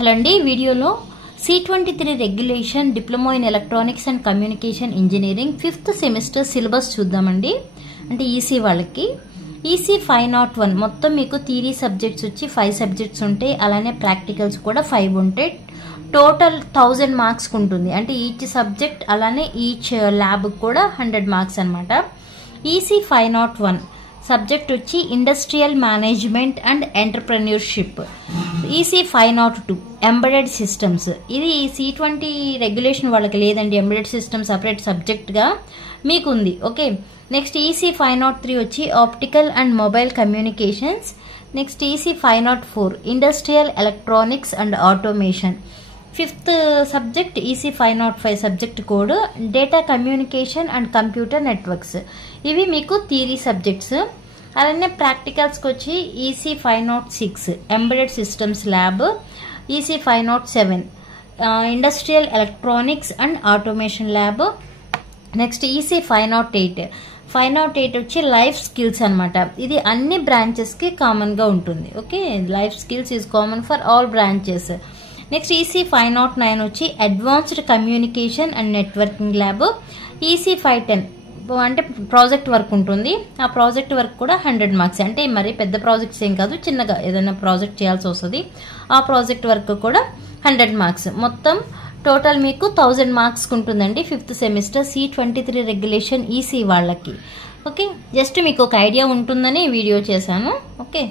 Hello అండి, వీడియోలో C23 regulation diploma in electronics and communication engineering 5th semester syllabus చూద్దామండి. అంటే ఈసీ వాళ్ళకి ఈసీ 501 మొత్తం మీకు థియరీ సబ్జెక్ట్స్ వచ్చి 5 సబ్జెక్ట్స్ ఉంటాయి. అలానే ప్రాక్టికల్స్ కూడా 5 ఉంటాయి. టోటల్ 1000 మార్క్స్ ఉంటుంది. అంటే ఈచ్ సబ్జెక్ట్ అలానే ఈచ్ ల్యాబ్ కూడా 100 మార్క్స్ అనమాట. ఈసీ 501 సబ్జెక్ట్ వచ్చి industrial management and entrepreneurship. EC 502 embedded systems. ఇది C20 రెగ్యులేషన్ వాళ్ళకి లేదండి. ఎంబెడెడ్ సిస్టమ్ సపరేట్ సబ్జెక్ట్గా మీకు ఉంది. ఓకే, నెక్స్ట్ ఈసీ 503 వచ్చి optical and mobile communications. Next EC 504 industrial electronics and automation. 5th subject EC 505 subject code data communication and computer networks. ఇవి మీకు theory subjects. అలానే ప్రాక్టికల్స్కి వచ్చి EC 506 embedded systems lab, EC 507 industrial electronics and automation lab. Next EC 508 వచ్చి life skills అనమాట. ఇది అన్ని బ్రాంచెస్కి కామన్గా ఉంటుంది. Okay, life skills is common for all branches. Next EC 509 వచ్చి advanced communication and networking lab. EC 510 అంటే ప్రాజెక్ట్ వర్క్ ఉంటుంది. ఆ ప్రాజెక్ట్ వర్క్ కూడా 100 మార్క్స్. అంటే మరి పెద్ద ప్రాజెక్ట్స్ ఏం కాదు, చిన్నగా ఏదైనా ప్రాజెక్ట్ చేయాల్సి వస్తుంది. ఆ ప్రాజెక్ట్ వర్క్ కూడా 100 మార్క్స్. మొత్తం టోటల్ మీకు 1000 మార్క్స్ ఉంటుందండి 5th semester C23 regulation EC వాళ్ళకి. ఓకే, జస్ట్ మీకు ఒక ఐడియా ఉంటుందని వీడియో చేశాను. ఓకే.